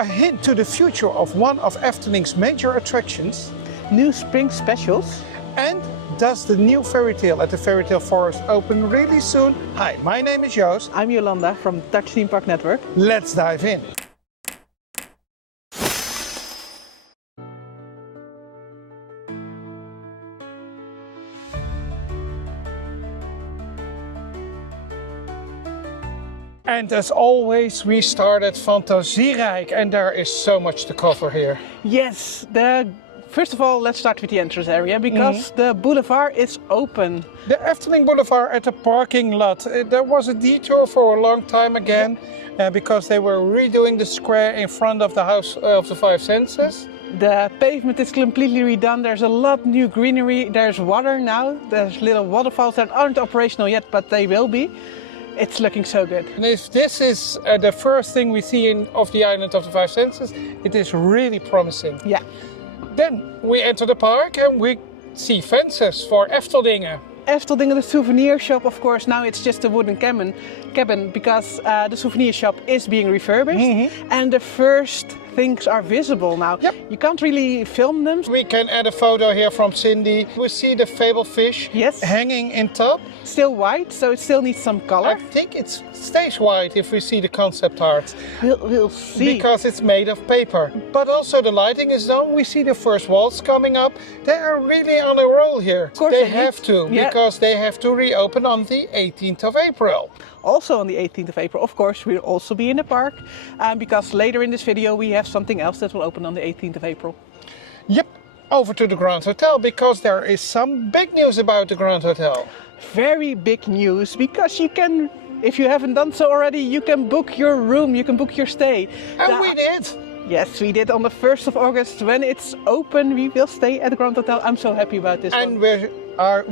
A hint to the future of one of Efteling's major attractions. New spring specials. And does the new fairy tale at the Fairy Tale Forest open really soon? Hi, my name is Joost. I'm Jolanda from Dutch Theme Park Network. Let's dive in. And as always, we start at Fantasierijk, and there is so much to cover here. Yes, first of all, let's start with the entrance area, because the boulevard is open. The Efteling Boulevard at the parking lot. There was a detour for a long time again, because they were redoing the square in front of the House of the Five Senses. The pavement is completely redone, there's a lot new greenery, there's water now, there's little waterfalls that aren't operational yet, but they will be. It's looking so good. And if this is the first thing we see of the Island of the Five Senses, it is really promising. Yeah. Then we enter the park and we see fences for Efteldingen. Efteldingen, the souvenir shop, of course, now it's just a wooden cabin because the souvenir shop is being refurbished and the first things are visible now. Yep. You can't really film them. We can add a photo here from Cindy. We see the fable fish hanging in top. Still white, so it still needs some color. I think it stays white if we see the concept art. We'll see. Because it's made of paper. But also the lighting is done. We see the first walls coming up. They are really on a roll here. Of course they have to, because they have to reopen on the 18th of April. Also on the 18th of April, of course, we'll also be in the park. Because later in this video we have something else that will open on the 18th of April. Yep, over to the Grand Hotel, because there is some big news about the Grand Hotel. Very big news, because you can, if you haven't done so already, you can book your room, you can book your stay. And we did. Yes, we did on the 1st of August. When it's open, we will stay at the Grand Hotel. I'm so happy about this and one.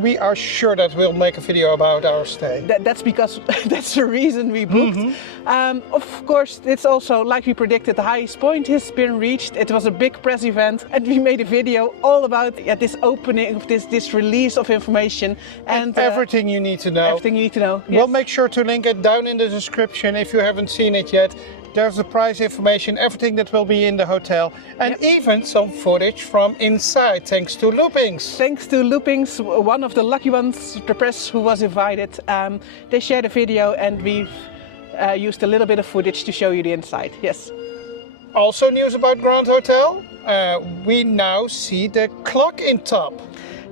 We are sure that we'll make a video about our stay. That's because that's the reason we booked. Of course, it's also like we predicted, the highest point has been reached. It was a big press event and we made a video all about this opening of this release of information and everything you need to know. Everything you need to know. We'll make sure to link it down in the description if you haven't seen it yet. There's the price information, everything that will be in the hotel, and even some footage from inside, thanks to Loopings. Thanks to Loopings, one of the lucky ones, the press who was invited. They shared a video and we've used a little bit of footage to show you the inside, yes. Also news about Grand Hotel, we now see the clock in top.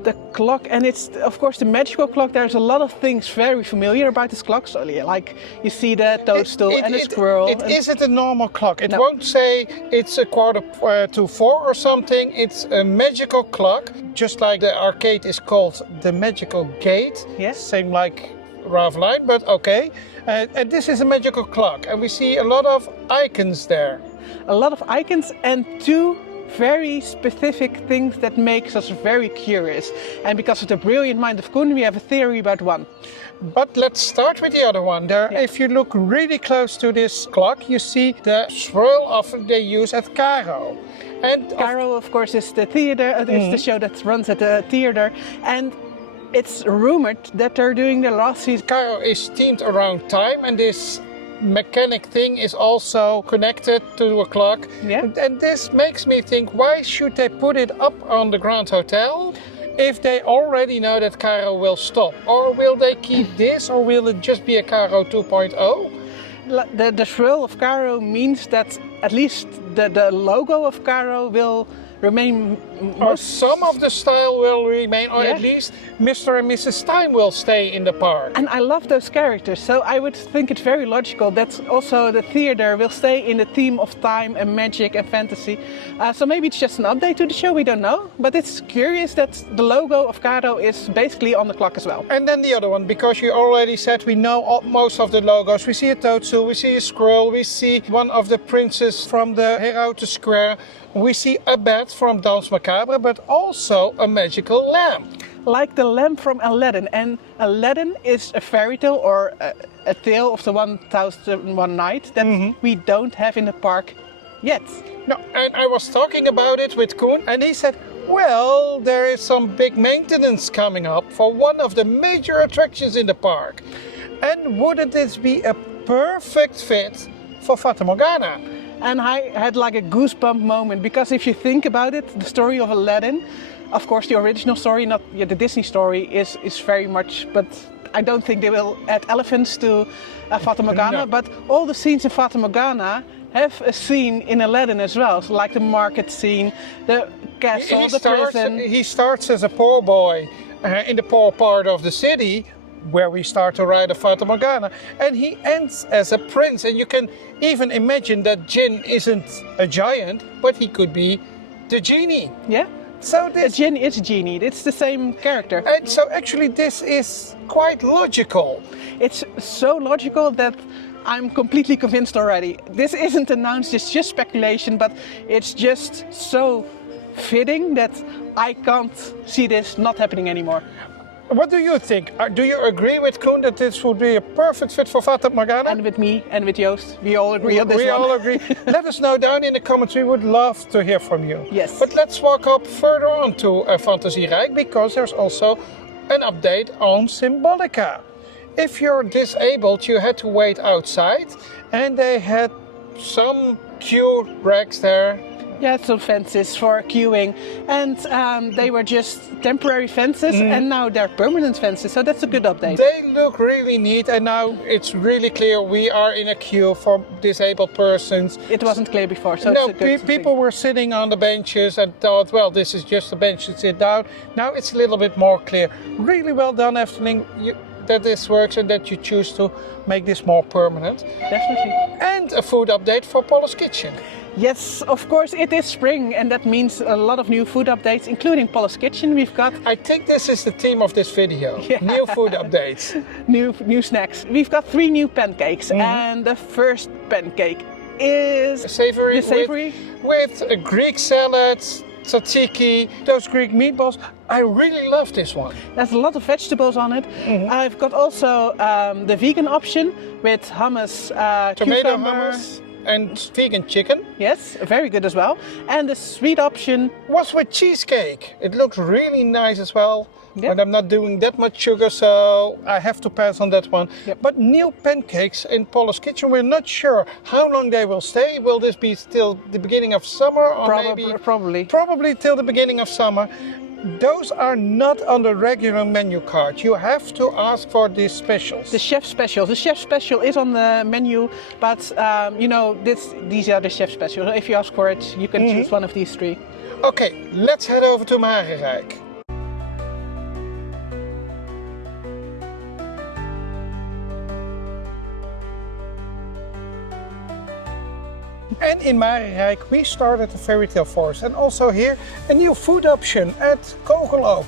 The clock, and it's of course the magical clock. There's a lot of things very familiar about this clock. So like you see the toadstool and the squirrel. It isn't a normal clock. It won't say it's a 3:45 or something. It's a magical clock, just like the arcade is called the Magical Gate. Yes. Same like Raveleijn, but okay. And this is a magical clock, and we see a lot of icons there. A lot of icons and two very specific things that makes us very curious. And because of the brilliant mind of Koen, we have a theory about one. But let's start with the other one. There, if you look really close to this clock, you see the swirl they use at Caro. And Caro, of course, is the theater. It's the show that runs at the theater. And it's rumored that they're doing the last season. Caro is themed around time, and this mechanic thing is also connected to a clock. And this makes me think, why should they put it up on the Grand Hotel if they already know that Caro will stop? Or will they keep this, or will it just be a Caro 2.0? The swirl of Caro means that at least the logo of Caro will remain. Or some of the style will remain, or at least Mr. and Mrs. Time will stay in the park. And I love those characters, so I would think it's very logical that also the theater will stay in the theme of time and magic and fantasy. So maybe it's just an update to the show, we don't know. But it's curious that the logo of Caro is basically on the clock as well. And then the other one, because you already said we know most of the logos. We see a toadstool, we see a squirrel, we see one of the princes from the Herauten Square. We see a bat from Danse Macabre, but also a magical lamp. Like the lamp from Aladin. And Aladin is a fairy tale or a tale of the 1001 Night that we don't have in the park yet. No, and I was talking about it with Koen, and he said, well, there is some big maintenance coming up for one of the major attractions in the park. And wouldn't this be a perfect fit for Fata Morgana? And I had like a goosebump moment because if you think about it, the story of Aladdin, of course the original story, not the Disney story, is very much, but I don't think they will add elephants to Fata Morgana, No. but all the scenes in Fata Morgana have a scene in Aladdin as well, so like the market scene, the castle, the prison. He starts as a poor boy in the poor part of the city, where we start to ride a Fata Morgana, and he ends as a prince. And you can even imagine that Jinn isn't a giant, but he could be the genie. Yeah. So The Jinn is Genie, it's the same character. and so actually this is quite logical. It's so logical that I'm completely convinced already. This isn't announced, it's just speculation, but it's just so fitting that I can't see this not happening anymore. What do you think? Do you agree with Koen that this would be a perfect fit for Fata Morgana? And with me and with Joost, we all agree on this We one. all agree. Let us know down in the comments. We would love to hear from you. Yes. But let's walk up further on to Fantasierijk, because there's also an update on Symbolica. If you're disabled, you had to wait outside, and they had some queue racks there. Yeah, some fences for queuing, and they were just temporary fences, and now they're permanent fences, so that's a good update. They look really neat, and now it's really clear we are in a queue for disabled persons. It wasn't clear before, so No, it's a good thing. people were sitting on the benches and thought, well, this is just a bench to sit down. Now it's a little bit more clear. Really well done, Efteling, that this works and that you choose to make this more permanent. Definitely. And a food update for Paula's Kitchen. Yes, of course, it is spring, and that means a lot of new food updates, including Paula's Kitchen. We've got I think this is the theme of this video. Yeah. New food updates. new snacks. We've got 3 new pancakes, and the first pancake is Savory, the savory. with a Greek salad, tzatziki, those Greek meatballs. I really love this one. There's a lot of vegetables on it. I've got also the vegan option with hummus, Tomato cucumber. hummus and vegan chicken. Yes, very good as well. And the sweet option, Was with cheesecake. It looks really nice as well. Yeah. But I'm not doing that much sugar, so I have to pass on that one. Yep. But new pancakes in Paula's Kitchen, we're not sure how long they will stay. Will this be still the beginning of summer, or maybe probably. till the beginning of summer? Those are not on the regular menu card. You have to ask for these specials. The chef special. The chef special is on the menu, but these are the chef specials. If you ask for it, you can choose one of these 3. Okay, let's head over to Marerijk. And in Marerijk we started the fairy tale forest, and also here a new food option at Kogelo.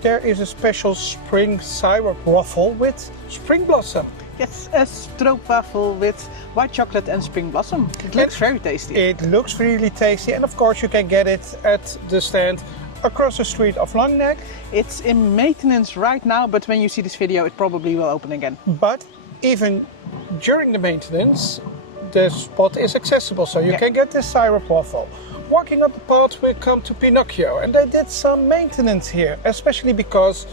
There is a special spring syrup waffle with spring blossom. Yes, a stroopwafel with white chocolate and spring blossom. It looks very tasty. It looks really tasty, and of course you can get it at the stand across the street of Langnek. It's in maintenance right now, but when you see this video, it probably will open again. But even during the maintenance, the spot is accessible, so you can get this syrup waffle. Walking up the path, we come to Pinocchio, and they did some maintenance here, especially because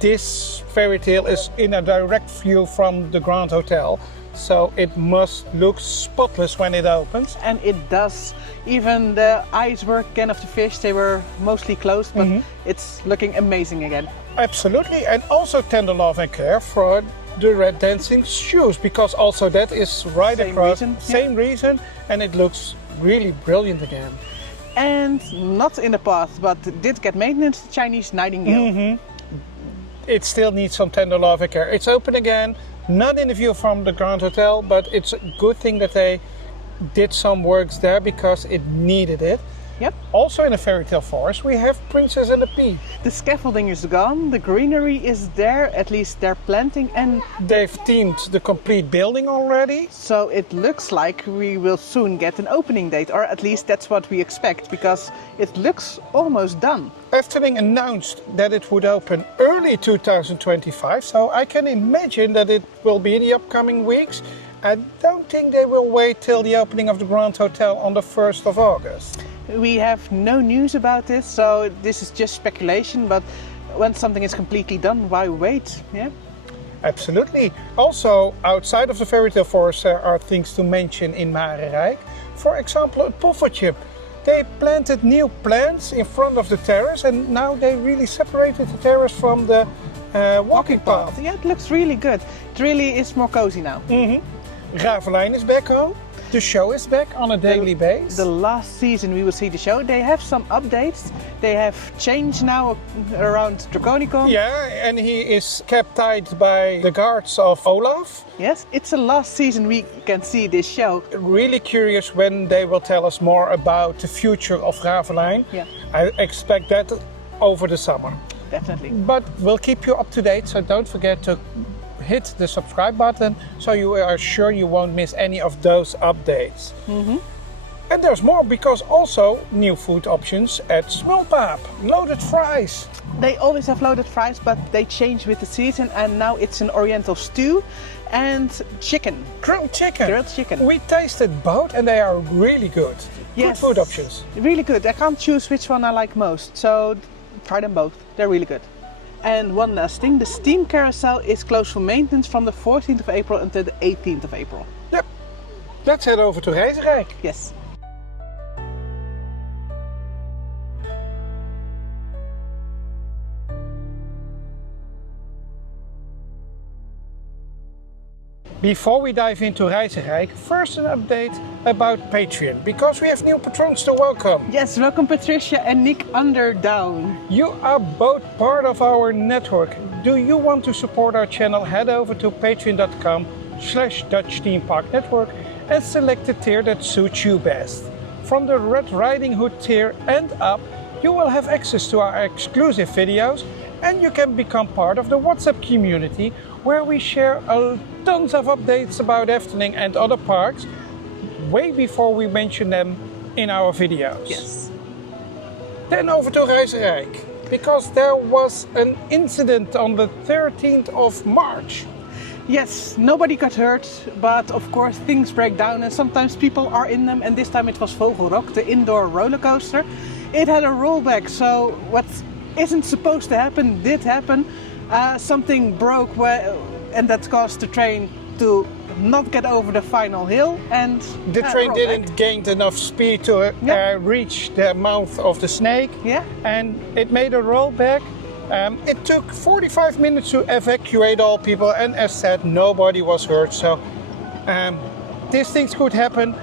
this fairy tale is in a direct view from the Grand Hotel, so it must look spotless when it opens. And it does. Even the eyes were again of the fish, they were mostly closed, but it's looking amazing again. Absolutely, and also tender love and care for the red dancing shoes, because also that is right Same across, reason, same reason, and it looks really brilliant again. And not in the path, but did get maintenance, the Chinese Nightingale. It still needs some tender love and care. It's open again, not in the view from the Grand Hotel, but it's a good thing that they did some works there because it needed it. Yep. Also in a fairy tale forest we have Princess and the Pea. The scaffolding is gone, the greenery is there, at least they're planting, and They've themed the complete building already. so it looks like we will soon get an opening date, or at least that's what we expect, because it looks almost done. Efteling announced that it would open early 2025, so I can imagine that it will be in the upcoming weeks. I don't think they will wait till the opening of the Grand Hotel on the 1st of August. We have no news about this, so this is just speculation, but when something is completely done, why wait? Yeah. Absolutely. Also, outside of the fairy tale forest, there are things to mention in Marerijk. For example, a puffertje. They planted new plants in front of the terrace, and now they really separated the terrace from the walking path. Yeah, it looks really good. It really is more cozy now. Raveleijn is back home. The show is back on a daily basis. The last season we will see the show. They have some updates. They have changed now around Draconicon. Yeah, and he is kept tight by the guards of Olaf. Yes, it's the last season we can see this show. Really curious when they will tell us more about the future of Raveleijn. Yeah. I expect that over the summer. Definitely. But we'll keep you up to date, so don't forget to hit the subscribe button so you are sure you won't miss any of those updates. And there's more, because also new food options at Smulpaap. Loaded fries. They always have loaded fries, but they change with the season, and now it's an oriental stew and chicken. Grilled chicken. Grilled chicken. We tasted both and they are really good. Yes. Good food options. Really good. I can't choose which one I like most, so try them both. They're really good. And one last thing, the steam carousel is closed for maintenance from the 14th of April until the 18th of April. Yep. Let's head over to Reizenrijk. Yes. Before we dive into Reizenrijk, first an update about Patreon, because we have new patrons to welcome. Yes, welcome Patricia and Nick Underdown. You are both part of our network. Do you want to support our channel? Head over to patreon.com/Dutch Theme Park Network and select the tier that suits you best. From the Red Riding Hood tier and up, you will have access to our exclusive videos, and you can become part of the WhatsApp community, where we share tons of updates about Efteling and other parks way before we mention them in our videos. Yes. Then over to Reizenrijk, because there was an incident on the 13th of March. Yes, nobody got hurt, but of course things break down and sometimes people are in them, and this time it was Vogelrok, the indoor roller coaster. It had a rollback, so what isn't supposed to happen did happen. Something broke and that caused the train to not get over the final hill, and the train didn't gain enough speed to reach the mouth of the snake. Yeah. And it made a rollback. It took 45 minutes to evacuate all people, and as said, nobody was hurt. So these things could happen.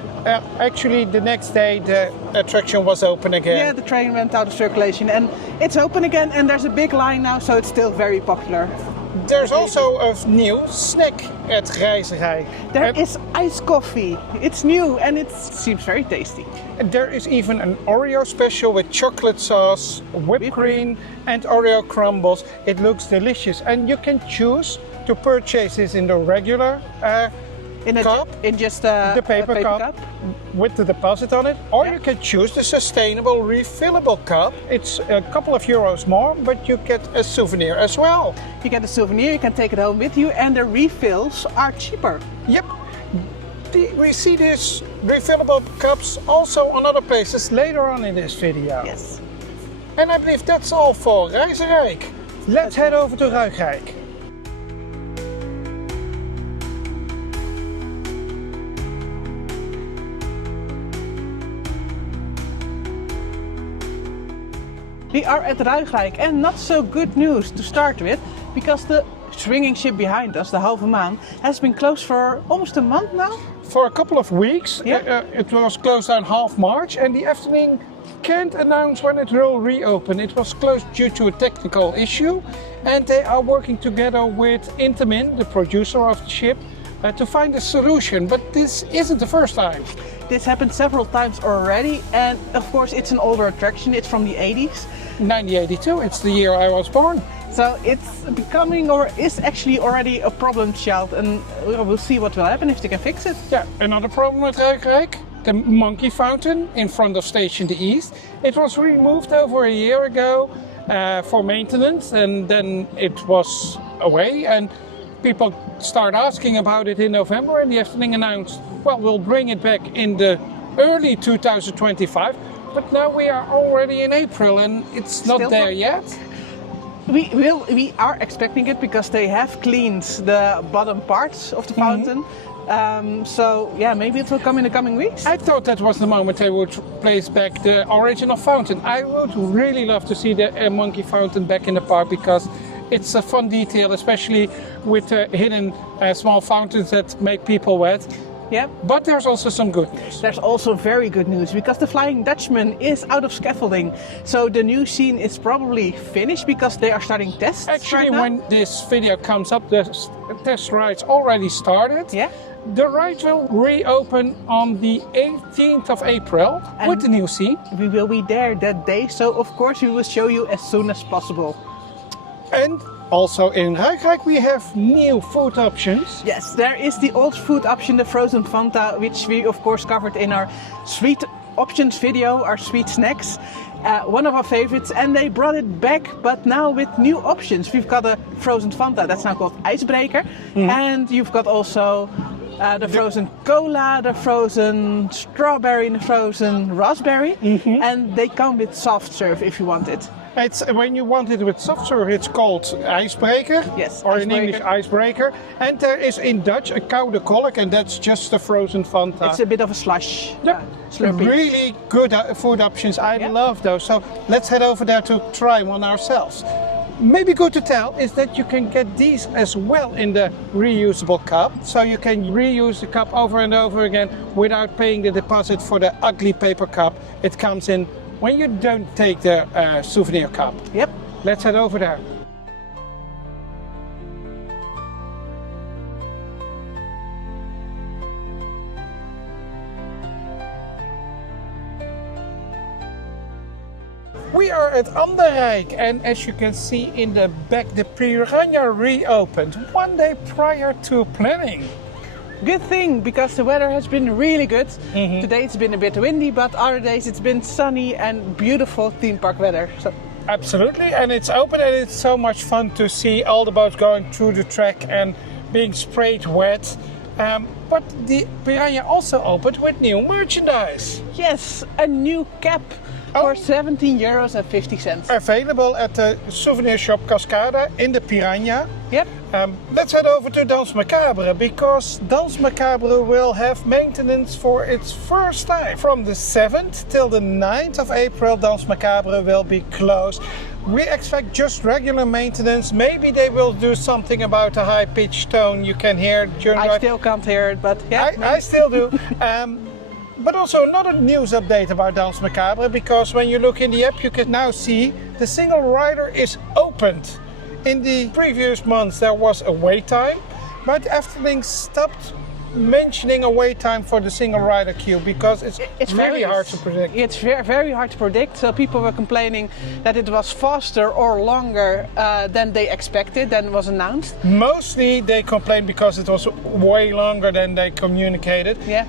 Actually, the next day the attraction was open again. Yeah, the train went out of circulation and it's open again, and there's a big line now, so it's still very popular. There's also a new snack at Reizenrijk. There is iced coffee. It's new and it seems very tasty. And there is even an Oreo special with chocolate sauce, whipped cream and Oreo crumbles. It looks delicious, and you can choose to purchase this in the regular cup, in just the paper cup with the deposit on it, or you can choose the sustainable refillable cup. It's a couple of euros more, but you get a souvenir as well. You get a souvenir, you can take it home with you, and the refills are cheaper. Yep. We see these refillable cups also on other places later on in this video. Yes. And I believe that's all for Reizenrijk. Let's head over to Ruigrijk. We are at Ruigrijk, and not so good news to start with, because the swinging ship behind us, the Halve Maan, has been closed for almost a month now. For a couple of weeks. Yeah. It was closed on half March, and the Efteling can't announce when it will reopen. It was closed due to a technical issue, and they are working together with Intamin, the producer of the ship, to find a solution. But this isn't the first time. This happened several times already, and of course it's an older attraction. It's from the 80s. 1982, it's the year I was born. So it's becoming, or is actually already, a problem child, and we'll see what will happen if they can fix it. Yeah, another problem with Ruigrijk, the monkey fountain in front of Station the East. It was removed over a year ago for maintenance, and then it was away, and people start asking about it in November, and the Efteling announced, well, we'll bring it back in the early 2025, but now we are already in April and it's not there yet. We are expecting it, because they have cleaned the bottom parts of the fountain, So yeah, maybe it will come in the coming weeks. I thought that was the moment they would place back the original fountain. I would really love to see the monkey fountain back in the park because it's a fun detail, especially with hidden small fountains that make people wet. Yeah. But there's also some good news. There's also very good news because the Flying Dutchman is out of scaffolding. So the new scene is probably finished because they are starting tests. Actually, right now. when this video comes up, the test rides already started. Yeah. The ride will reopen on the 18th of April with the new scene. We will be there that day, so of course we will show you as soon as possible. And also in Ruigrijk we have new food options. Yes, there is the old food option, the frozen Fanta, which we of course covered in our sweet options video, our sweet snacks. One of our favorites, and they brought it back, but now with new options. We've got a frozen Fanta, that's now called Ijsbreker. And you've got also the frozen cola, the frozen strawberry, and the frozen raspberry. And they come with soft serve if you want it. It's when you want it with soft serve, it's called ijsbreker. Yes, or ijsbreker. in English ijsbreker. And there is in Dutch a koude kolk, and that's just the frozen Fanta. It's a bit of a slush. Yep. Slurpee. Really good food options. I love those. So let's head over there to try one ourselves. Maybe good to tell is that you can get these as well in the reusable cup. So you can reuse the cup over and over again without paying the deposit for the ugly paper cup. It comes in when you don't take the souvenir cup. Yep. Let's head over there. We are at Anderrijk, and as you can see in the back, the Piranha reopened 1 day prior to planning. Good thing, because the weather has been really good. Today it's been a bit windy, but other days it's been sunny and beautiful theme park weather. So. Absolutely, and it's open and it's so much fun to see all the boats going through the track and being sprayed wet. But the Piranha also opened with new merchandise. Yes, a new cap for €17.50. Available at the souvenir shop Cascada in the Piranha. Yep. Let's head over to Danse Macabre because Danse Macabre will have maintenance for its first time. From the 7th till the 9th of April, Danse Macabre will be closed. We expect just regular maintenance. Maybe they will do something about a high-pitched tone you can hear during I still can't hear it, but yeah. I still do. But also another news update about Danse Macabre, because when you look in the app you can now see the single rider is opened. In the previous months there was a wait time, but Efteling stopped mentioning a wait time for the single rider queue because it's very hard to predict. It's very hard to predict. So people were complaining that it was faster or longer than they expected, than was announced. Mostly they complained because it was way longer than they communicated. Yeah.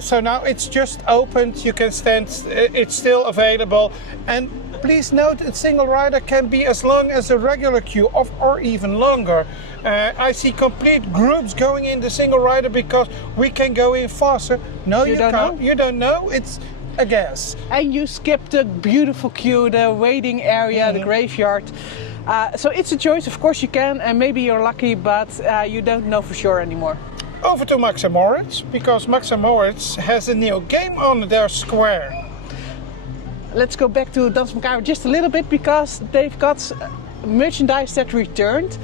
So now it's just opened, you can stand, it's still available. And please note, a single rider can be as long as a regular queue or even longer. I see complete groups going in the single rider because we can go in faster. No, you don't can't. know? You don't know. It's a guess. And you skip the beautiful queue, the waiting area, the graveyard. So it's a choice. Of course you can, and maybe you're lucky, but you don't know for sure anymore. Over to Max and Moritz, because Max and Moritz has a new game on their square. Let's go back to Danse Macabre just a little bit, because they've got merchandise that returned.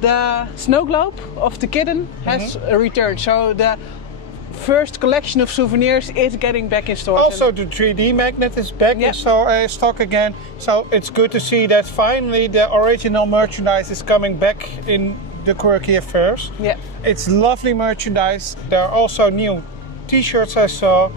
The snow globe of the kitten has returned, so the first collection of souvenirs is getting back in stores. Also the 3D magnet is back in stock again, so it's good to see that finally the original merchandise is coming back in the quirky affairs. Yeah. It's lovely merchandise. There are also new t-shirts I saw.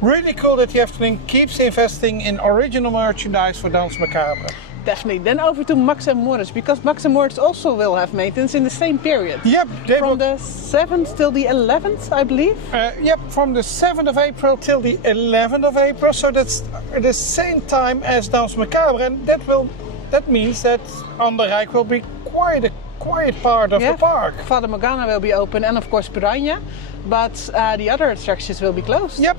Really cool that the Efteling keeps investing in original merchandise for Danse Macabre. Definitely. Then over to Max and Moritz, because Max and Moritz also will have maintenance in the same period. Yep. From the 7th till the 11th, I believe. Yep, from the 7th of April till the 11th of April. So that's the same time as Danse Macabre, and that means that Anderrijk will be quite a quiet part of the park. Fata Morgana will be open, and of course Piranha, but the other attractions will be closed. Yep.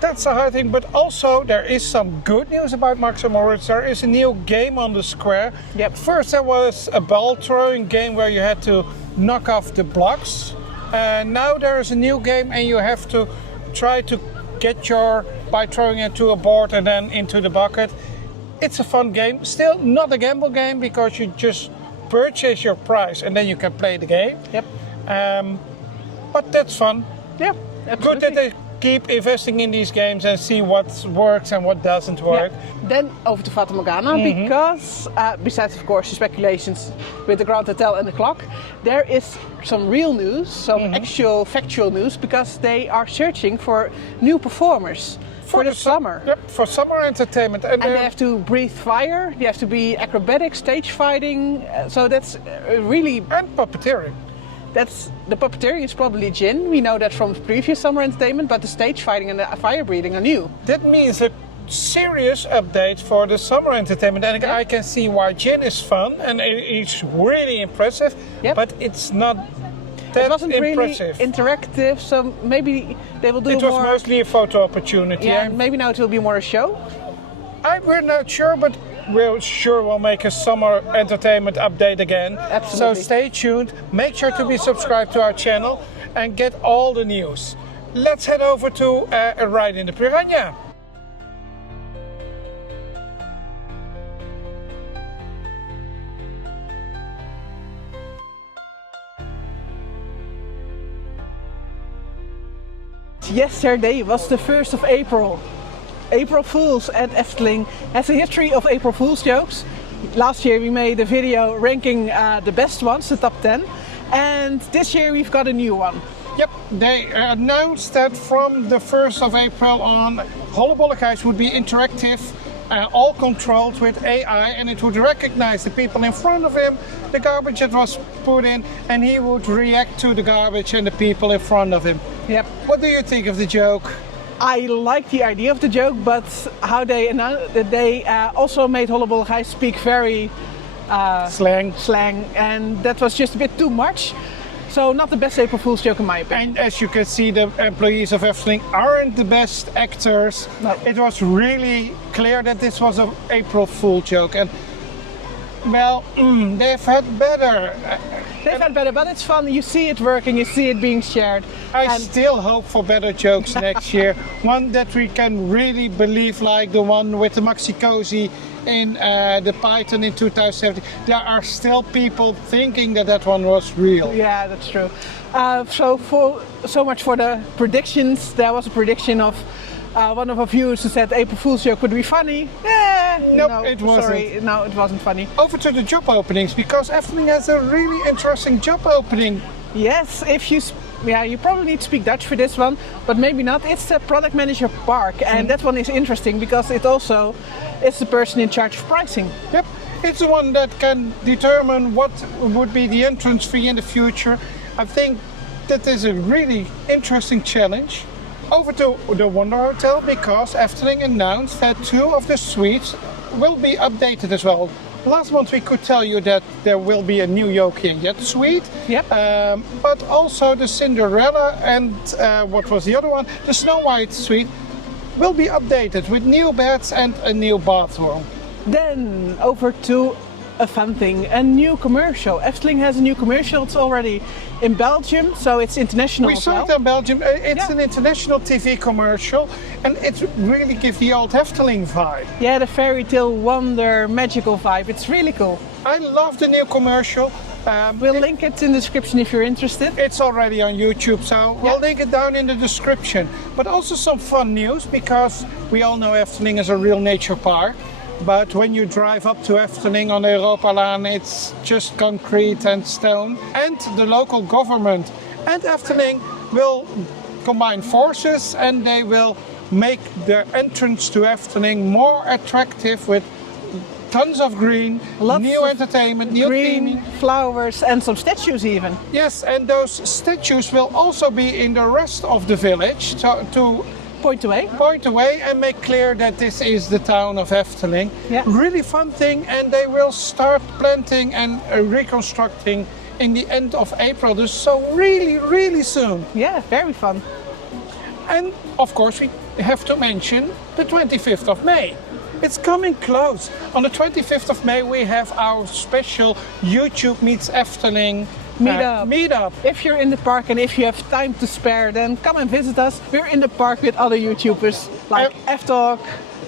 That's a hard thing, but also there is some good news about Max and Moritz. There is a new game on the square. Yep. First there was a ball throwing game where you had to knock off the blocks Now there is a new game and you have to try to get by throwing it to a board and then into the bucket. It's a fun game, still not a gamble game because you just purchase your prize and then you can play the game. Yep. But that's fun. Yeah, absolutely. Good that they keep investing in these games and see what works and what doesn't work. Yeah. Then over to Fata Morgana, because besides of course the speculations with the Grand Hotel and the clock, there is some real news, some actual factual news, because they are searching for new performers for the summer. Yep, for summer entertainment. And they have to breathe fire, they have to be acrobatic, stage fighting, so that's really... And puppeteering. That's the puppeteering is probably Jin. We know that from previous summer entertainment, but the stage fighting and the fire breathing are new. That means a serious update for the summer entertainment, and I can see why Jin is fun and it's really impressive. Yep. But it's not that it wasn't impressive. Really interactive, so maybe they will do more. It was mostly a photo opportunity. Yeah, maybe now it will be more a show. We're not sure, but we'll make a summer entertainment update again. Absolutely. So stay tuned, make sure to be subscribed to our channel and get all the news. Let's head over to a ride in the Piranha. Yesterday was the 1st of April. April Fools at Efteling has a history of April Fools jokes. Last year we made a video ranking the best ones, the top 10. And this year we've got a new one. Yep, they announced that from the 1st of April on, Hollebollegeist would be interactive, all controlled with AI, and it would recognize the people in front of him, the garbage that was put in, and he would react to the garbage and the people in front of him. Yep. What do you think of the joke? I like the idea of the joke, but how they announced that they also made Hollebollegeist speak very slang, and that was just a bit too much. So not the best April Fool's joke in my opinion. And as you can see, the employees of Efteling aren't the best actors. No. It was really clear that this was an April Fool joke, and well, they've had better. They've had better, but it's fun. You see it working, you see it being shared. I still hope for better jokes next year. One that we can really believe, like the one with the Maxi Cozy in the Python in 2017. There are still people thinking that that one was real. Yeah, that's true. So much for the predictions. There was a prediction of one of our viewers who said April Fool's joke would be funny. Nope, no, it wasn't. Sorry, no, it wasn't funny. Over to the job openings, because Efteling has a really interesting job opening. Yes, you probably need to speak Dutch for this one, but maybe not. It's the product manager park, and that one is interesting because it also is the person in charge of pricing. Yep, it's the one that can determine what would be the entrance fee in the future. I think that is a really interesting challenge. Over to the Wonder Hotel, because Efteling announced that 2 of the suites will be updated as well. Last month we could tell you that there will be a new Yoki and Jet suite, but also the Cinderella and what was the other one? The Snow White suite will be updated with new beds and a new bathroom. Then over to a fun thing, a new commercial. Efteling has a new commercial. It's already in Belgium, so it's international. We saw it in Belgium. It's an international TV commercial, and it really gives the old Efteling vibe. Yeah, the fairy tale wonder magical vibe. It's really cool. I love the new commercial. We'll link it in the description if you're interested. It's already on YouTube, so we'll link it down in the description. But also some fun news, because we all know Efteling is a real nature park. But when you drive up to Efteling on the Europalaan, it's just concrete and stone. And the local government and Efteling will combine forces, and they will make the entrance to Efteling more attractive with tons of green, new entertainment, new theming. Flowers and some statues even. Yes, and those statues will also be in the rest of the village to point away and make clear that this is the town of Efteling. Yeah. Really fun thing, and they will start planting and reconstructing in the end of April, so really soon. Yeah, very fun. And of course we have to mention the 25th of May. It's coming close. On the 25th of May we have our special YouTube Meets Efteling meet up. If you're in the park and if you have time to spare, then come and visit us. We're in the park with other YouTubers like F-Talk,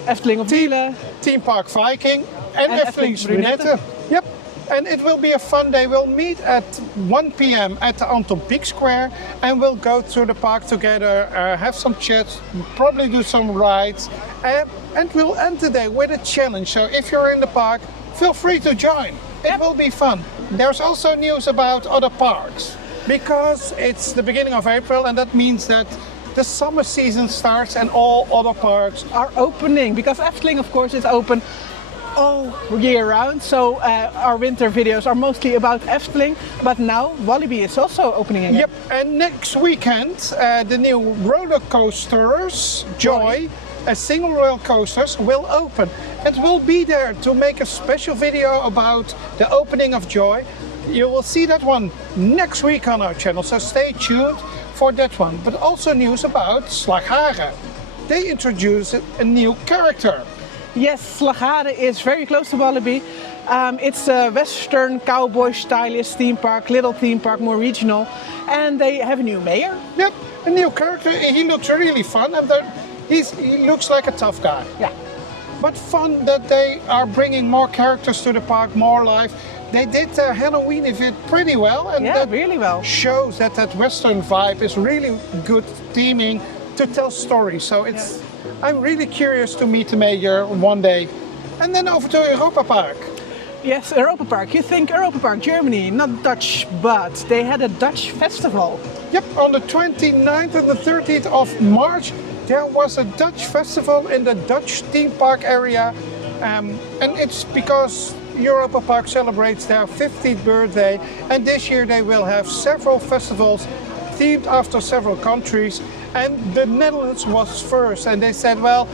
Efteling of Wielen, Theme Park Viking and Efteling's Brunette. Yep. And it will be a fun day. We'll meet at 1 p.m. at the Anton Pieck Square and we'll go through the park together, have some chats, probably do some rides, and we'll end the day with a challenge. So if you're in the park, feel free to join. It will be fun. There's also news about other parks because it's the beginning of April and that means that the summer season starts and all other parks are opening because Efteling, of course, is open all year round, so our winter videos are mostly about Efteling, but now Walibi is also opening again. Yep, and next weekend the new roller coasters, Joy, single roller coasters, will open. And we'll be there to make a special video about the opening of Joy. You will see that one next week on our channel, so stay tuned for that one. But also news about Slagharen. They introduced a new character. Yes, Slagharen is very close to Walibi. It's a western cowboy stylish theme park, little theme park, more regional. And they have a new mayor. Yep, a new character. He looks really fun and he looks like a tough guy. Yeah. But fun that they are bringing more characters to the park, more life. They did their Halloween event pretty well. And yeah, that really well. Shows that western vibe is really good theming to tell stories. So I'm really curious to meet the mayor one day. And then over to Europa Park. Yes, Europa Park. You think Europa Park, Germany, not Dutch, but they had a Dutch festival. Yep, on the 29th and the 30th of March, there was a Dutch festival in the Dutch theme park area. And it's because Europa Park celebrates their 50th birthday. And this year they will have several festivals themed after several countries. And the Netherlands was first, and they said, well,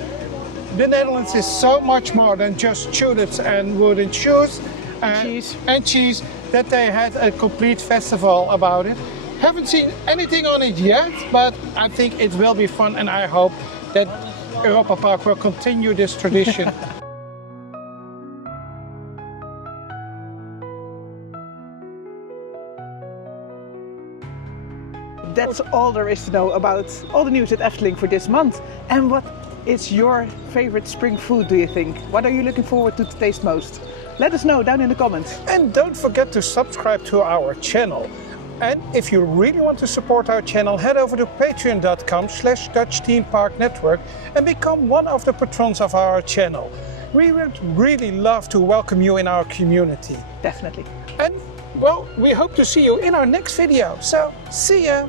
the Netherlands is so much more than just tulips and wooden shoes and cheese that they had a complete festival about it. Haven't seen anything on it yet, but I think it will be fun and I hope that Europa Park will continue this tradition. That's all there is to know about all the news at Efteling for this month. And what is your favorite spring food, do you think? What are you looking forward to taste most? Let us know down in the comments. And don't forget to subscribe to our channel. And if you really want to support our channel, head over to patreon.com/Dutch Theme Park Network and become one of the patrons of our channel. We would really love to welcome you in our community. Definitely. And well, we hope to see you in our next video. So, see ya!